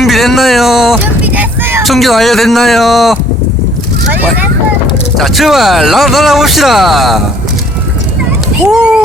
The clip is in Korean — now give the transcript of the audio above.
준비됐나요? 준비됐어요. 충전 완료됐나요? 완료됐어요. 자, 출발! 날아봅시다! 오!